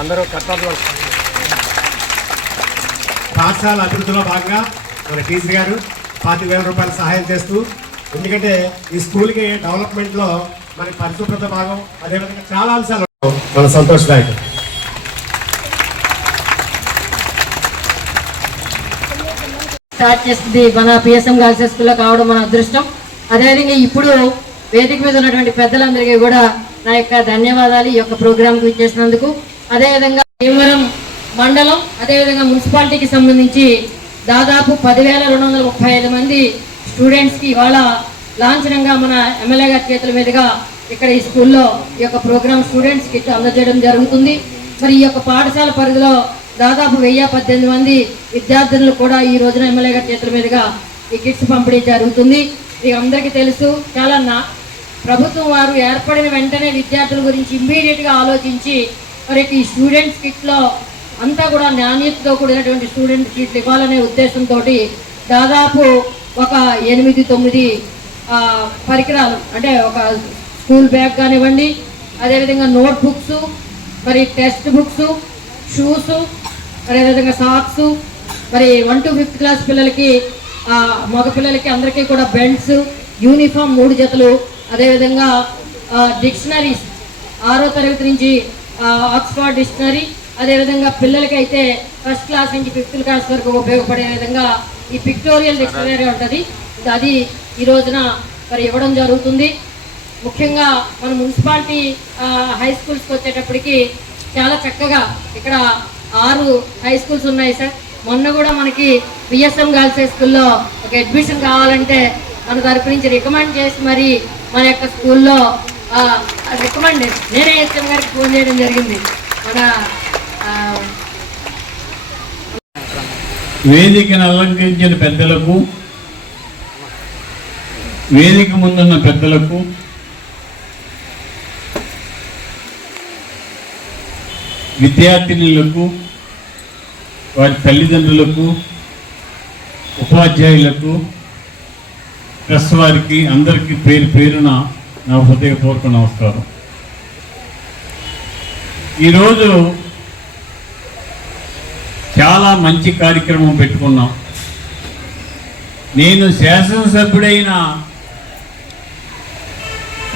అందరూ కర్తవ్యం పాఠశాల అభివృద్ధిలో భాగంగా మన టీచర్ గారు పాతి వేల రూపాయల సహాయం చేస్తూ ఎందుకంటే ఈ స్కూల్కి డెవలప్మెంట్లో మన పరిశుభ్రత భాగం అదేవిధంగా చాలా అంశాలు మన సంతోషదాయకం స్టార్ట్ చేస్తుంది మన పిఎస్ఎం గర్ల్స్ స్కూల్లో కావడం మన అదృష్టం. అదేవిధంగా ఇప్పుడు వేదిక మీద ఉన్నటువంటి పెద్దలందరికీ కూడా నా యొక్క ధన్యవాదాలు ఈ యొక్క ప్రోగ్రాంకు ఇచ్చేసినందుకు. అదేవిధంగా భీమవరం మండలం అదేవిధంగా మున్సిపాలిటీకి సంబంధించి దాదాపు పదివేల రెండు వందల ముప్పై ఐదు మంది స్టూడెంట్స్కి ఇవాళ లాంఛనంగా మన ఎమ్మెల్యే గారి చేతుల మీదుగా ఇక్కడ ఈ స్కూల్లో ఈ యొక్క ప్రోగ్రామ్ స్టూడెంట్స్ అందజేయడం జరుగుతుంది. మరి ఈ యొక్క పాఠశాల పరిధిలో దాదాపు వెయ్యి పద్దెనిమిది మంది విద్యార్థులు కూడా ఈ రోజున ఎమ్మెల్యే గారి చేతుల మీదుగా ఈ కిట్స్ పంపిణీ జరుగుతుంది. ఇది అందరికీ తెలుసు చాలా నా ప్రభుత్వం వారు ఏర్పడిన వెంటనే విద్యార్థుల గురించి ఇమ్మీడియట్గా ఆలోచించి మరి ఈ స్టూడెంట్స్ కిట్లో అంతా కూడా నాణ్యతతో కూడినటువంటి స్టూడెంట్ కిట్లు ఇవ్వాలనే ఉద్దేశంతో దాదాపు ఒక ఎనిమిది తొమ్మిది పరికరాలు అంటే ఒక స్కూల్ బ్యాగ్ కానివ్వండి అదేవిధంగా నోట్ బుక్స్ మరి టెక్స్ట్ బుక్స్ షూస్ అదేవిధంగా సాక్స్ మరి వన్ టు ఫిఫ్త్ క్లాస్ పిల్లలకి మగ పిల్లలకి అందరికీ కూడా బెల్ట్స్ యూనిఫామ్ మూడు జతలు అదేవిధంగా డిక్షనరీస్ ఆరో తరగతి నుంచి ఆక్స్ఫర్డ్ డిక్షనరీ అదేవిధంగా పిల్లలకి అయితే ఫస్ట్ క్లాస్ నుంచి ఫిఫ్త్ క్లాస్ వరకు ఉపయోగపడే విధంగా ఈ పిక్టోరియల్ డిక్షనరీ ఉంటుంది. అది ఈ రోజున మరి ఇవ్వడం జరుగుతుంది. ముఖ్యంగా మన మున్సిపాలిటీ హై స్కూల్స్కి వచ్చేటప్పటికి చాలా చక్కగా ఇక్కడ ఆరు హై స్కూల్స్ ఉన్నాయి సార్. మొన్న కూడా మనకి విఎస్ఎం గర్ల్స్ హై స్కూల్లో ఒక అడ్మిషన్ కావాలంటే మన తరపు నుంచి రికమెండ్ చేసి మరి మన యొక్క స్కూల్లో రికమెండ్ నేనే హెచ్ఎం గారికి ఫోన్ చేయడం జరిగింది. మన వేదికను అలంకరించిన పెద్దలకు వేదిక ముందున్న పెద్దలకు విద్యార్థినులకు వారి తల్లిదండ్రులకు ఉపాధ్యాయులకు ట్రస్ట్ వారికి అందరికీ పేరు పేరున నా హృదయపూర్వక నమస్కారం. ఈరోజు చాలా మంచి కార్యక్రమం పెట్టుకున్నాం. నేను శాసనసభ్యుడైన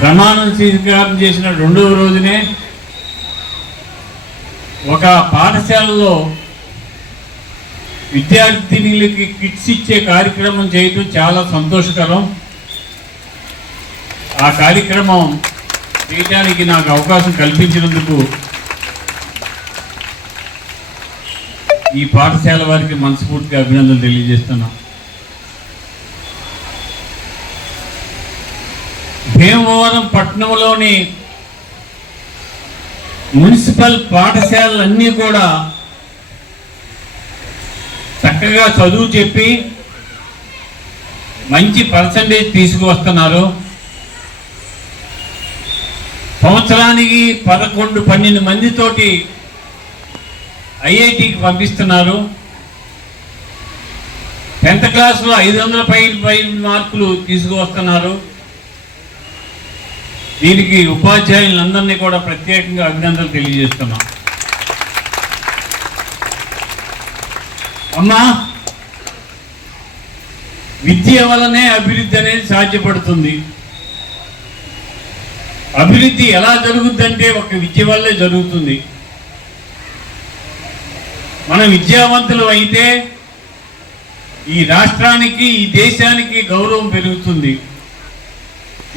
ప్రమాణం స్వీకారం చేసిన రెండవ రోజునే ఒక పాఠశాలలో విద్యార్థినిలకి కిట్స్ ఇచ్చే కార్యక్రమం చేయటం చాలా సంతోషకరం. ఆ కార్యక్రమం చేయడానికి నాకు అవకాశం కల్పించినందుకు ఈ పాఠశాల వారికి మనస్ఫూర్తిగా అభినందనలు తెలియజేస్తున్నా. భీమవరం పట్టణంలోని మున్సిపల్ పాఠశాలలన్నీ కూడా చక్కగా చదువు చెప్పి మంచి పర్సంటేజ్ తీసుకువస్తున్నారు. సంవత్సరానికి పదకొండు పన్నెండు మందితోటి ఐఐటికి పంపిస్తున్నారు. టెన్త్ క్లాస్లో ఐదు వందల పై పై మార్కులు తీసుకువస్తున్నారు. దీనికి ఉపాధ్యాయులందరినీ కూడా ప్రత్యేకంగా అభినందనలు తెలియజేస్తున్నాం. అమ్మా విద్య వలనే అభివృద్ధి అనేది సాధ్యపడుతుంది. అభివృద్ధి ఎలా జరుగుద్దంటే ఒక విద్య వల్లే జరుగుతుంది. మన విద్యావంతులు అయితే ఈ రాష్ట్రానికి ఈ దేశానికి గౌరవం పెరుగుతుంది.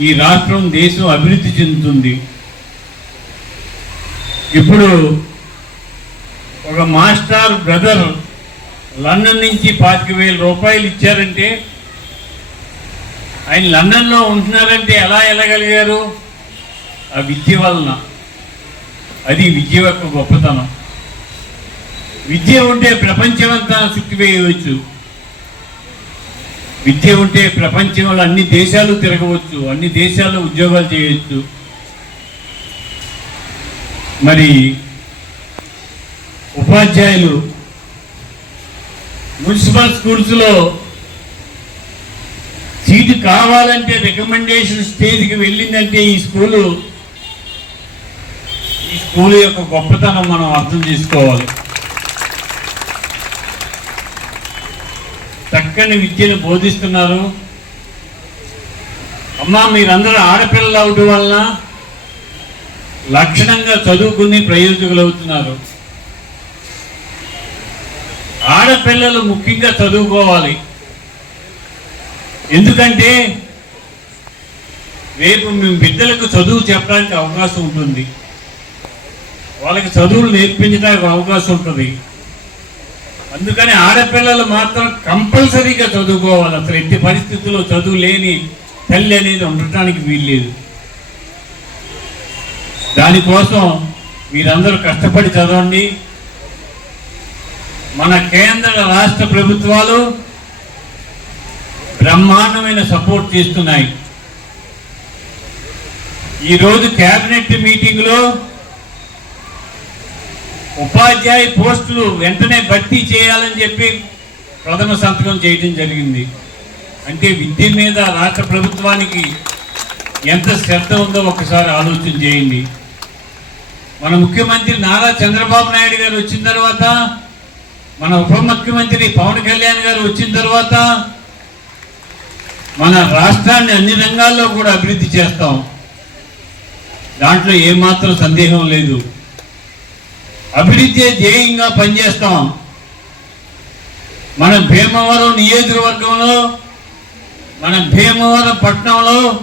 ఈ రాష్ట్రం దేశం అభివృద్ధి చెందుతుంది. ఇప్పుడు ఒక మాస్టర్ బ్రదర్ లండన్ నుంచి పాతిక వేల రూపాయలు ఇచ్చారంటే ఆయన లండన్లో ఉంటున్నారంటే ఎలా వెళ్ళగలిగారు? ఆ విద్య వలన. అది విద్య యొక్క గొప్పతనం. విద్య ఉంటే ప్రపంచమంతా చుట్టివేయవచ్చు. విద్య ఉంటే ప్రపంచంలో అన్ని దేశాలు తిరగవచ్చు అన్ని దేశాల్లో ఉద్యోగాలు చేయవచ్చు. మరి ఉపాధ్యాయులు మున్సిపల్ స్కూల్స్లో సీటు కావాలంటే రికమెండేషన్ స్టేజ్కి వెళ్ళిందంటే ఈ స్కూలు ఈ స్కూల్ యొక్క గొప్పతనం మనం అర్థం చేసుకోవాలి. చక్కని విద్యను బోధిస్తున్నారు. అమ్మా మీరందరూ ఆడపిల్లలు అవడం వలన లక్షణంగా చదువుకుని ప్రయోజకులు అవుతున్నారు. ఆడపిల్లలు ముఖ్యంగా చదువుకోవాలి. ఎందుకంటే రేపు మేము బిడ్డలకు చదువు చెప్పడానికి అవకాశం ఉంటుంది. వాళ్ళకి చదువులు నేర్పించడానికి అవకాశం ఉంటుంది. అందుకని ఆడపిల్లలు మాత్రం కంపల్సరీగా చదువుకోవాలి. అసలు ఎట్టి పరిస్థితుల్లో చదువు లేని తల్లి అనేది ఉండటానికి వీల్లేదు. దానికోసం మీరందరూ కష్టపడి చదవండి. మన కేంద్ర రాష్ట్ర ప్రభుత్వాలు బ్రహ్మాండమైన సపోర్ట్ చేస్తున్నాయి ఈరోజు కేబినెట్ మీటింగ్లో ఉపాధ్యాయ పోస్టులు వెంటనే భర్తీ చేయాలని చెప్పి ప్రథమ సంతకం చేయడం జరిగింది. అంటే విద్య మీద రాష్ట్ర ప్రభుత్వానికి ఎంత శ్రద్ధ ఉందో ఒకసారి ఆలోచన చేయండి. మన ముఖ్యమంత్రి నారా చంద్రబాబు నాయుడు గారు వచ్చిన తర్వాత మన ఉప ముఖ్యమంత్రి పవన్ కళ్యాణ్ గారు వచ్చిన తర్వాత మన రాష్ట్రాన్ని అన్ని రంగాల్లో కూడా అభివృద్ధి చేస్తాం. దాంట్లో ఏమాత్రం సందేహం లేదు. అభివృద్ధి ధ్యేయంగా పనిచేస్తాం. మన భీమవరం నియోజకవర్గంలో మన భీమవరం పట్టణంలో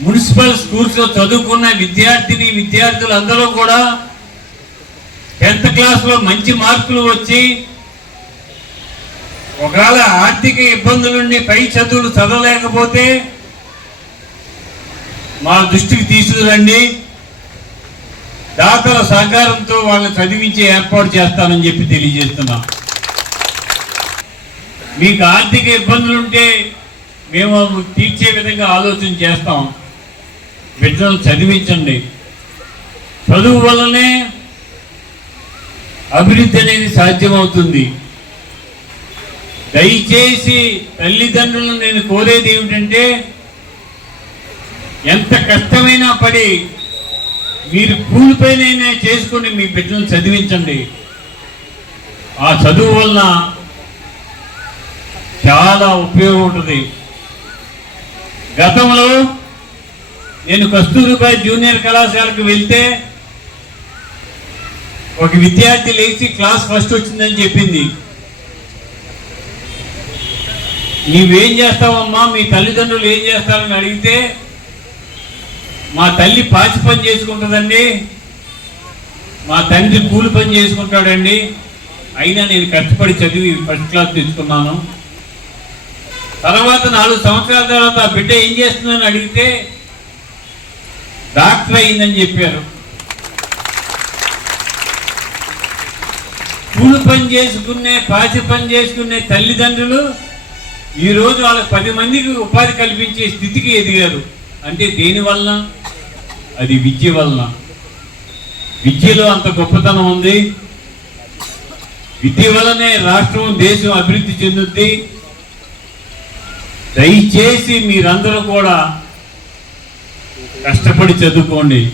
మున్సిపల్ స్కూల్స్లో చదువుకున్న విద్యార్థిని విద్యార్థులందరూ కూడా టెన్త్ క్లాస్లో మంచి మార్కులు వచ్చి ఒకవేళ ఆర్థిక ఇబ్బందులుండి పై చదువులు చదవలేకపోతే మా దృష్టికి తీసుకురండి. దాతల సహకారంతో వాళ్ళని చదివించే ఏర్పాటు చేస్తానని చెప్పి తెలియజేస్తున్నా. మీకు ఆర్థిక ఇబ్బందులుంటే మేము తీర్చే విధంగా ఆలోచన చేస్తాం. బిడ్డలు చదివించండి. చదువు వల్లనే అభివృద్ధి అనేది సాధ్యమవుతుంది. దయచేసి తల్లిదండ్రులను నేను కోరేది ఏమిటంటే ఎంత కష్టమైనా పడి మీరు కూలిపోయినైనా చేసుకుని మీ బిడ్డలను చదివించండి. ఆ చదువు వలన చాలా ఉపయోగం ఉంటుంది. గతంలో నేను కస్తూరిబాయి జూనియర్ కళాశాలకు వెళ్తే ఒక విద్యార్థి లేచి క్లాస్ ఫస్ట్ వచ్చిందని చెప్పింది. నీవేం చేస్తావమ్మా? మీ తల్లిదండ్రులు ఏం చేస్తారని అడిగితే మా తల్లి పాచి పని చేసుకుంటుందండి. మా తండ్రి కూలి పని చేసుకుంటాడండి. అయినా నేను కష్టపడి చదివి ఫస్ట్ క్లాస్ తెచ్చుకున్నాను. తర్వాత నాలుగు సంవత్సరాల తర్వాత ఆ బిడ్డ ఏం చేస్తుందని అడిగితే డాక్టర్ అయిందని చెప్పారు. కూలి పని చేసుకునే పాచి పని చేసుకునే తల్లిదండ్రులు ఈరోజు వాళ్ళకి పది మందికి ఉపాధి కల్పించే స్థితికి ఎదిగారు. అంటే దేని వలన? అది విద్య వలన. విద్యలో అంత గొప్పతనం ఉంది. విద్య వలనే రాష్ట్రం దేశం అభివృద్ధి చెందుద్ది. దయచేసి మీరందరూ కూడా కష్టపడి చదువుకోండి.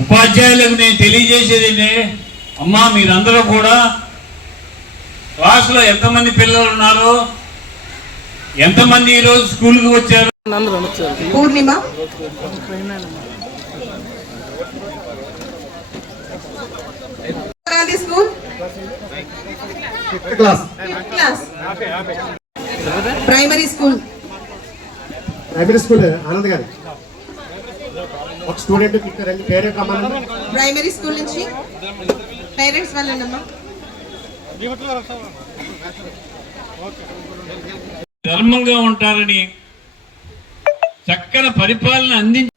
ఉపాధ్యాయులకు నేను తెలియజేసేది ఏంటంటే, అమ్మా మీరందరూ కూడా క్లాసులో ఎంతమంది పిల్లలు ఉన్నారో ఎంతమంది ఈరోజు స్కూల్కి వచ్చారు? Purnima. School. Class. Primary school. Primary school Anand garu. ఒక స్టూడెంట్ పేరే కమాండ్ ప్రైమరీ స్కూల్ నుంచి. పేరెంట్స్ వెళ్ళండి ధర్మంగా ఉంటారని చక్కని పరిపాలన అందించి